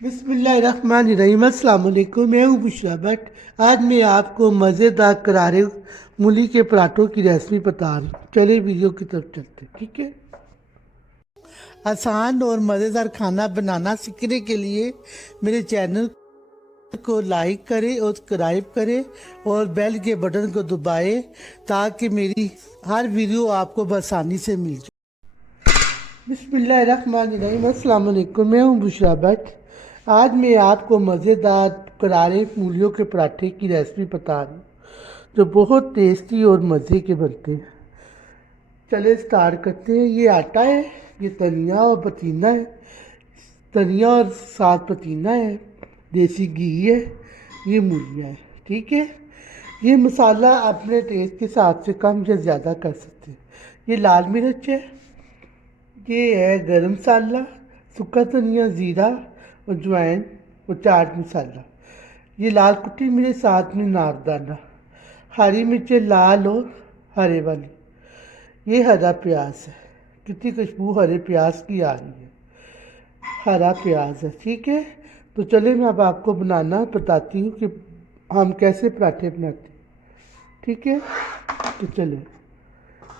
बिस्मिल्लाहिर्रहमानिर्रहीम। अस्सलाम वालेकुम। मैं हूँ बुशरा भट्ट। आज मैं आपको मज़ेदार करारे मूली के पराठों की रेसिपी बता रही हूँ। चलिए वीडियो की तरफ चलते हैं। ठीक है। आसान और मज़ेदार खाना बनाना सीखने के लिए मेरे चैनल को लाइक करें और सब्सक्राइब करें और बेल के बटन को दबाएं ताकि मेरी हर वीडियो आपको आसानी से मिल जाए। बिस्मिल्लाहिर्रहमानिर्रहीम। अस्सलाम वालेकुम। मैं हूँ बुशरा भट्ट। आज मैं आपको मज़ेदार करारे मूलियों के पराठे की रेसिपी बता रही हूँ जो बहुत टेस्टी और मज़े के बनते हैं। चले स्टार्ट करते हैं। ये आटा है, ये धनिया और पुदीना है, धनिया और साथ पुदीना है, देसी घी है, ये मूलियाँ है। ठीक है। ये मसाला अपने टेस्ट के हिसाब से कम या ज़्यादा कर सकते हैं। ये लाल मिर्च है, ये है गरम मसाला, सूखा धनिया, ज़ीरा और अजवाइन और चाट मसाला। ये लाल कुटी मिर्च, साथ में नारदाना, हरी मिर्चें लाल और हरे वाली। ये हरा प्याज है, कितनी खुशबू हरे प्याज की आ रही है। हरा प्याज है। ठीक है। तो चलिए मैं अब आपको बनाना बताती हूँ कि हम कैसे पराठे बनाते हैं। ठीक है। तो चलिए,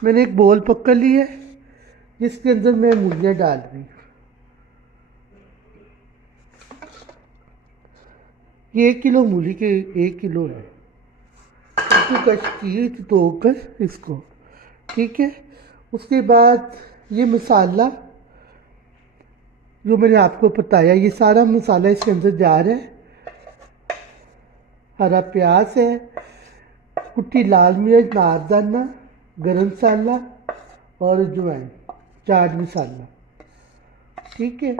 मैंने एक बोल पकड़ ली है जिसके अंदर मैं मूलियाँ डाल रही हूँ। ये 1 किलो मूली के 1 किलो है। इसको कश की धोकर इसको। ठीक है। उसके बाद ये मसाला जो मैंने आपको बताया, ये सारा मसाला इसके अंदर जा रहा है। हरा प्याज है, कुटी लाल मिर्च, नारदाना, गरम मसाला और अजवाइन, चाट मसाला। ठीक है।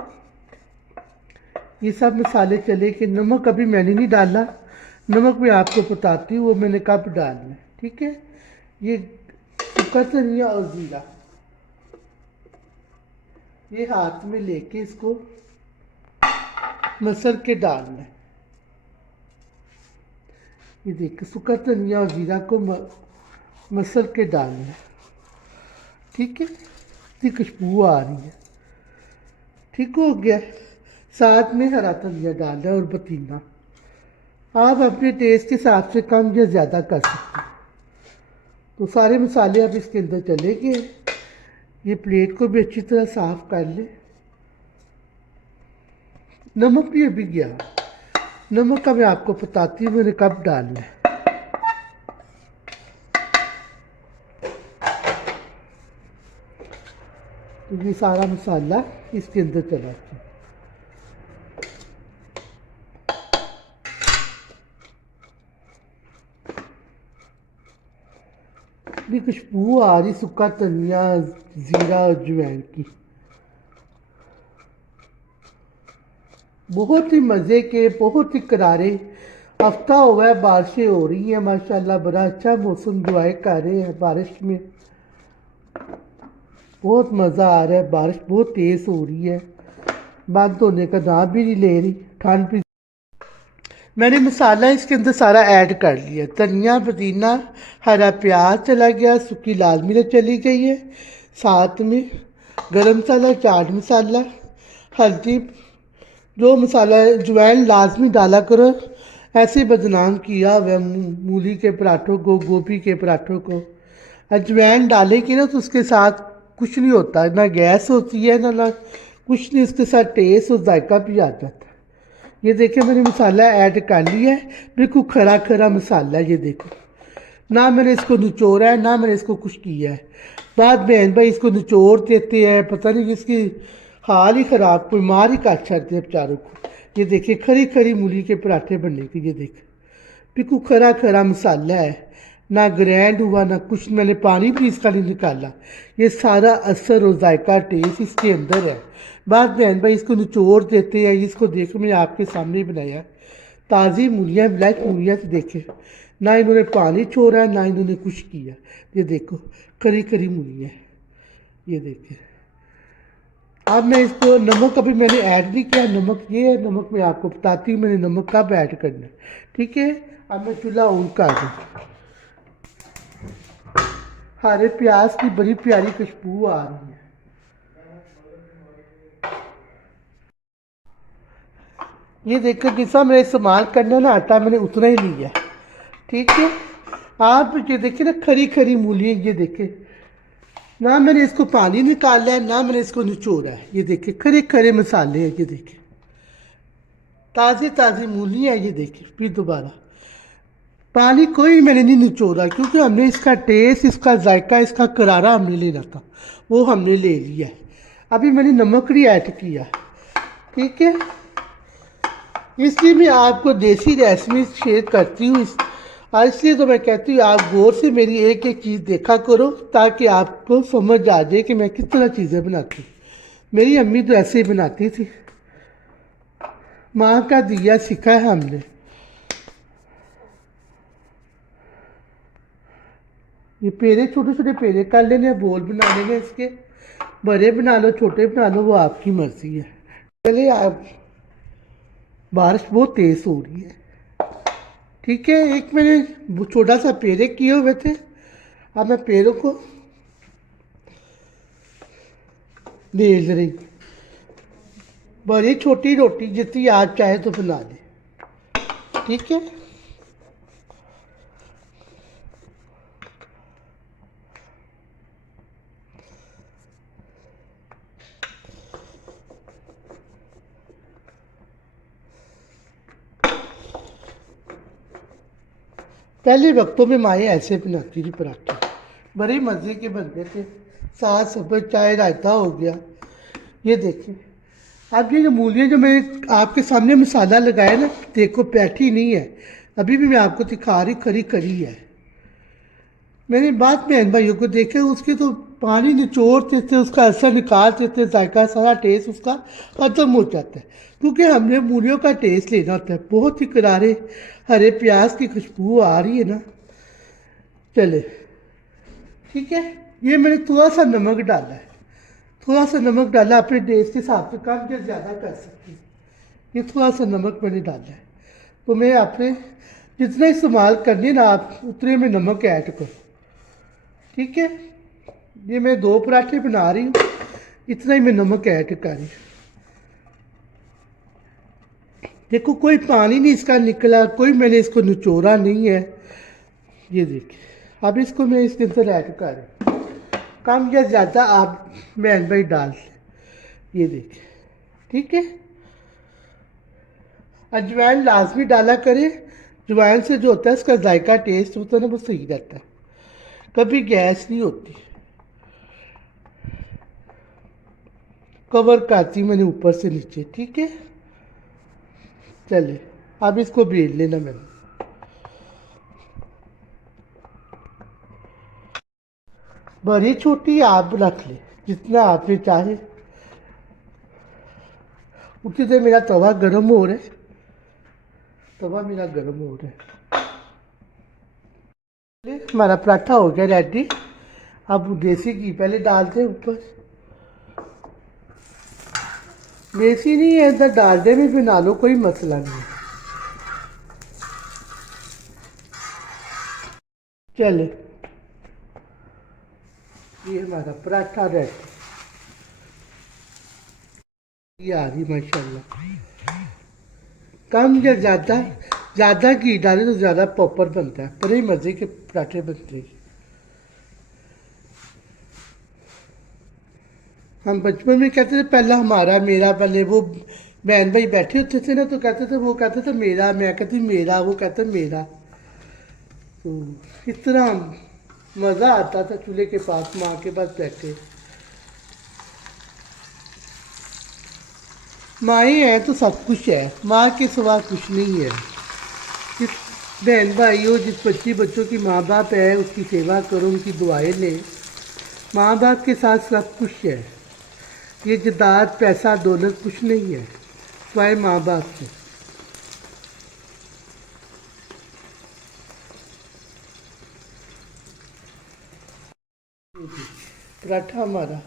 ये सब मसाले चले के नमक अभी मैंने नहीं डाला। नमक मैं आपको बताती हूँ वो मैंने कब डालना है। ठीक है। ये सूखा धनिया और ज़ीरा ये हाथ में लेके इसको मसल के डालना है। ये देखिए, सूखा धनिया और ज़ीरा को मसल के डालना है। ठीक है। इतनी खुशबू आ रही है। ठीक हो गया। साथ में हरा धनिया डालना है और पुदीना। आप अपने टेस्ट के हिसाब से कम या ज़्यादा कर सकते हैं। तो सारे मसाले अब इसके अंदर चले गए। ये प्लेट को भी अच्छी तरह साफ कर ले। नमक भी अभी गया। नमक का मैं आपको बताती हूँ मैंने कब डालना है। तो ये सारा मसाला इसके अंदर चला गया। इतनी खुशबू आ रही सूखा धनिया, ज़ीरा और अजवाइन की। बहुत ही मज़े के, बहुत ही करारे। हफ्ता हुआ है बारिशें हो रही हैं माशाल्लाह। बड़ा अच्छा मौसम दुआएं कर रहे हैं बारिश में। बहुत मज़ा आ रहा है। बारिश बहुत तेज़ हो रही है, बंद होने का नाम भी नहीं ले रही। ठंड भी। मैंने मसाला इसके अंदर सारा ऐड कर लिया। धनिया, पुदीना, हरा प्याज चला गया, सूखी लाल मिर्च चली गई है, साथ में गरम मसाला, चाट मसाला, हल्दी, जो मसाला है। अजवाइन लाजमी डाला करो। ऐसे बदनाम किया हुआ है मूली के पराठों को, गोभी के पराठों को। अजवाइन डालेंगे ना तो उसके साथ कुछ नहीं होता, ना गैस होती है ना कुछ नहीं। उसके साथ टेस्ट और जायका भी आ जाता है। ये देखिए, मैंने मसाला ऐड कर लिया है। बिल्कुल खड़ा खड़ा मसाला है। ये देखो, ना मैंने इसको निचोड़ा है ना मैंने इसको कुछ किया है। बाद बहन भाई इसको निचोड़ देते हैं, पता नहीं इसकी हाल ही ख़राब, कोई मार ही काट छाड़ते हैं बेचारों को। ये देखिए, खरी खरी मूली के पराठे बनने के। ये देख, बिल्कुल खरा खरा मसाला है, ना ग्रैंड हुआ ना कुछ। मैंने पानी भी इसका नहीं निकाला। ये सारा असर और जायका टेस्ट इसके अंदर है। बाद बहन भाई इसको निचोड़ देते हैं। इसको देखो, मैं आपके सामने ही बनाया। ताज़ी मूलियाँ, ब्लैक मूलियाँ से देखे, ना इन्होंने पानी छोड़ा है ना इन्होंने कुछ किया। ये देखो, खरी खरी मूलियाँ। ये देखे। अब मैं इसको नमक अभी मैंने ऐड नहीं किया। नमक ये है, नमक मैं आपको बताती हूँ मैंने नमक कब ऐड करना है। ठीक है। अब मैं चूल्हा ऑन कर दूँ। हरे प्याज की बड़ी प्यारी खुशबू आ रही है। ये देखो जितना मैंने इस्तेमाल करना है ना आटा मैंने उतना ही लिया है, ठीक है। आप ये देखिए ना खरी खरी मूली है, ये देखे ना मैंने इसको पानी निकाला है ना मैंने इसको निचोड़ा है। ये देखिए खरे खरे मसाले हैं, ये देखिए ताज़ी ताज़ी मूली है। ये देखिए फिर दोबारा पानी कोई मैंने नहीं निचोड़ा, क्योंकि हमने इसका टेस्ट, इसका जायका, इसका करारा हमने लेना था, वो हमने ले लिया है। अभी मैंने नमक नहीं ऐड किया, ठीक है। इसलिए मैं आपको देसी रेसिपी शेयर करती हूँ इसलिए तो मैं कहती हूँ आप गौर से मेरी एक एक चीज़ देखा करो, ताकि आपको समझ आ जाए कि मैं किस तरह चीज़ें बनाती हूँ। मेरी अम्मी तो ऐसे ही बनाती थी, माँ का दिया सीखा है हमने। ये पेड़े छोटे छोटे पेड़े कर लेने, बोल बना लेने इसके, बड़े बना लो छोटे बना लो, वो आपकी मर्जी है। चलिए आप, बारिश बहुत तेज़ हो रही है, ठीक है। एक मैंने छोटा सा पेड़े किए हुए थे, अब मैं पेड़ों को बेल रही। बड़ी छोटी रोटी जितनी आप चाहे तो बना लें, ठीक है। पहले वक्तों में माएँ ऐसे बनाती थी पराठे, बड़े मज़े के बनते थे, साग सब्ज़ चाय रायता हो गया। ये देखिए अब ये जो मूलियाँ जो मैंने आपके सामने मसाला लगाया ना, देखो बैठी नहीं है, अभी भी मैं आपको दिखा रही खरी खरी है। मैंने बाद बहन भाइयों को देखा, उसके तो पानी निचोड़ते थे, उसका असर निकालते थे, जायका सारा टेस्ट उसका खत्म हो जाता है, क्योंकि हमने मूलियों का टेस्ट लेना होता है। बहुत ही करारे हरे प्याज की खुशबू आ रही है ना। चले ठीक है, ये मैंने थोड़ा सा नमक डाला है, थोड़ा सा नमक डाला, अपने टेस्ट के हिसाब से कम या ज़्यादा कर सकते हैं। ये थोड़ा सा नमक मैंने डाला है, तो मैं अपने जितना इस्तेमाल करनी ना आप उतने में नमक ऐड करो, ठीक है। ये मैं 2 पराठे बना रही हूँ, इतना ही मैं नमक ऐड कर रही हूँ। देखो कोई पानी नहीं इसका निकला, कोई मैंने इसको निचोड़ा नहीं है। ये देखिए अब इसको मैं इसके अंदर ऐड कर रही हूँ, कम या ज़्यादा आप बहन भाई डाल लें। ये देखिए ठीक है, अजवाइन लाजमी डाला करें, अजवाइन से जो होता है इसका जायका टेस्ट होता है ना, वो सही रहता है, कभी गैस नहीं होती। कवर करती मैंने ऊपर से नीचे, ठीक है। चले अब इसको बेल लेना मैंने, बड़ी छोटी आप रख ले जितना आपने चाहे। उसी से मेरा तवा गर्म हो रहा है, तवा मेरा गर्म हो रहा है। हमारा पराठा हो गया रेडी। अब देसी घी पहले डालते हैं ऊपर, देसी नहीं है इधर डालडे में बना लो, कोई मसला नहीं। चले ये हमारा पराठा रेडी, ये आ रही माशाल्लाह। कम या ज़्यादा, ज़्यादा घी डाले तो ज़्यादा पॉपर बनता है, बड़े मज़े के पराठे बनते हैं। हम बचपन में कहते थे पहला हमारा मेरा, पहले वो बहन भाई बैठे होते थे ना तो कहते थे, वो कहते थे मेरा, मैं कहती मेरा, वो कहते मेरा। तो इस तरह मज़ा आता था चूल्हे के पास माँ के पास बैठे। माँ ही है तो सब कुछ है, माँ के सिवा कुछ नहीं है। जिस बहन भाई हो, जिस बच्चों की माँ बाप है उसकी सेवा करो, उनकी दुआएं लें। माँ बाप के साथ सब कुछ है, ये जदाद पैसा दौलत कुछ नहीं है सिवाय माँ बाप से। पराठा हमारा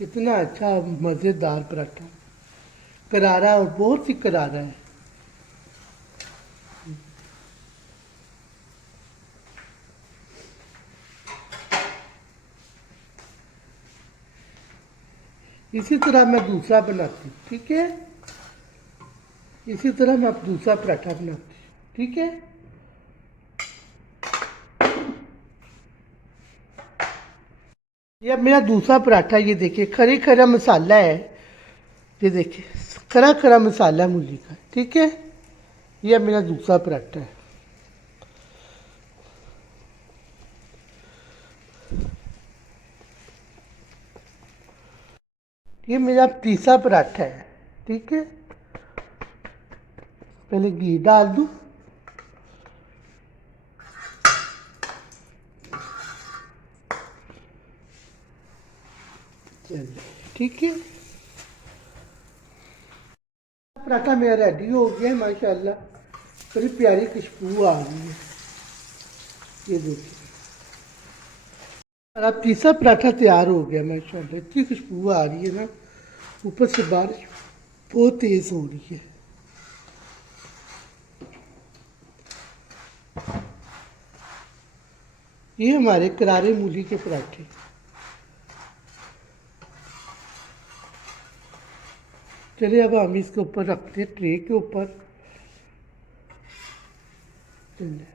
इतना अच्छा मज़ेदार पराठा, करारा और बहुत ही करारा है। इसी तरह मैं दूसरा बनाती हूँ, ठीक है। इसी तरह मैं अब दूसरा पराठा बनाती हूँ, ठीक है। ये अब मेरा दूसरा पराठा, ये देखिए खरी खरा मसाला है, ये देखिए खरा खरा मसाला मूली का, ठीक है। ये अब मेरा दूसरा पराठा है। ये मेरा तीसरा पराठा है, ठीक है। पहले घी डाल दूँ, चलिए ठीक है। पराठा मेरा रेडी हो गया है माशाल्लाह, बड़ी प्यारी खुशबू आ रही है, ये देखिए। और अब तीसरा पराठा तैयार हो गया माशाल्लाह, इतनी खुशबू आ रही है ना, ऊपर से बारिश बहुत तेज़ हो रही है। ये हमारे करारे मूली के पराठे। चलिए अब हम इसके ऊपर रखते हैं, ट्रे के ऊपर। चलिए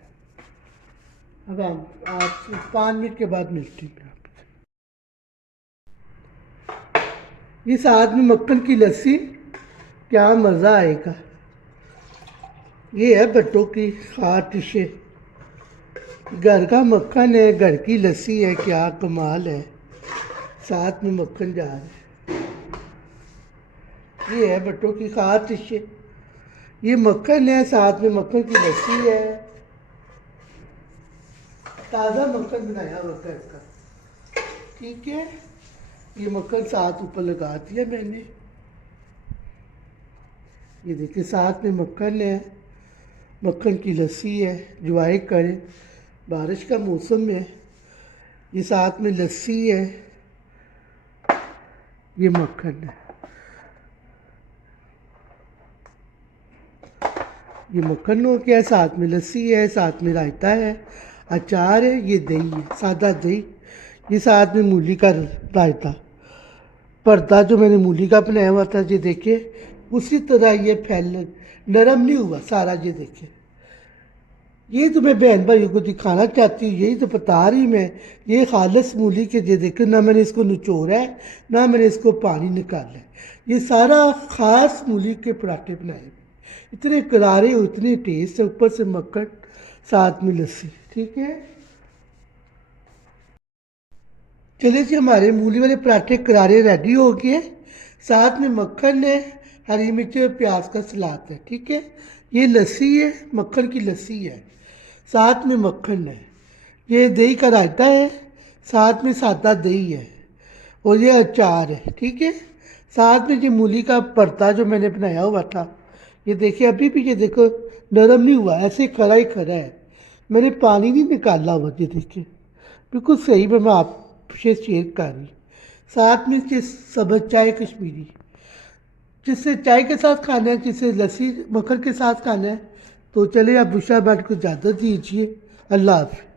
अब हम आपसे 5 मिनट के बाद मिलते हैं आपसे। इस साथ में मक्खन की लस्सी, क्या मज़ा आएगा। ये है भट्टों की खास डिशें, घर का मक्खन है, घर की लस्सी है, क्या कमाल है। साथ में मक्खन जा रहा है। ये है भट्टों की खास डिशें, ये मक्खन है, साथ में मक्खन की लस्सी है, ताज़ा मक्खन बनाया होता है इसका, ठीक है। ये मक्खन साथ ऊपर लगा दिया मैंने, ये देखिए साथ में मक्खन है, मक्खन की लस्सी है, एंजॉय करें, बारिश का मौसम है। ये साथ में लस्सी है, ये मक्खन है, ये मक्खन हो गया, साथ में लस्सी है, साथ में रायता है, अचार है, ये दही है, सादा दही, ये साथ में मूली का रायता। पर्दा जो मैंने मूली का बनाया हुआ था, ये देखिए उसी तरह ये फैल, नरम नहीं हुआ सारा, ये देखिए। ये तो मैं बहन भाइयों को दिखाना चाहती हूँ, यही तो बता रही मैं। ये खालिस मूली के, ये देखो ना मैंने इसको निचोड़ा है, ना मैंने इसको पानी निकाला है, ये सारा खास मूली के पराठे बनाए हुए, इतने करारे और इतने टेस्ट है, ऊपर से मक्खन, साथ में लस्सी, ठीक है। चलिए जी, हमारे मूली वाले पराठे करारे रेडी हो गए, साथ में मक्खन है, हरी मिर्च और प्याज का सलाद है, ठीक है। ये लस्सी है, मक्खन की लस्सी है, साथ में मक्खन है, ये दही का रायता है, साथ में सादा दही है, और ये अचार है, ठीक है। साथ में ये मूली का भरता जो मैंने बनाया हुआ था, ये देखिए अभी भी, ये देखो नरम नहीं हुआ, ऐसे खरा ही खरा है, मैंने पानी नहीं निकाला हुआ, ये देखिए बिल्कुल सही में मैं आपसे शेयर कर रही। साथ में सब्ज़ चाय कश्मीरी, जिससे चाय के साथ खाना है, जिससे लस्सी मक्खन के साथ खाना है, तो चलिए आप बुशरा बाट को इजाज़त दीजिए। अल्लाह हाफ़िज़।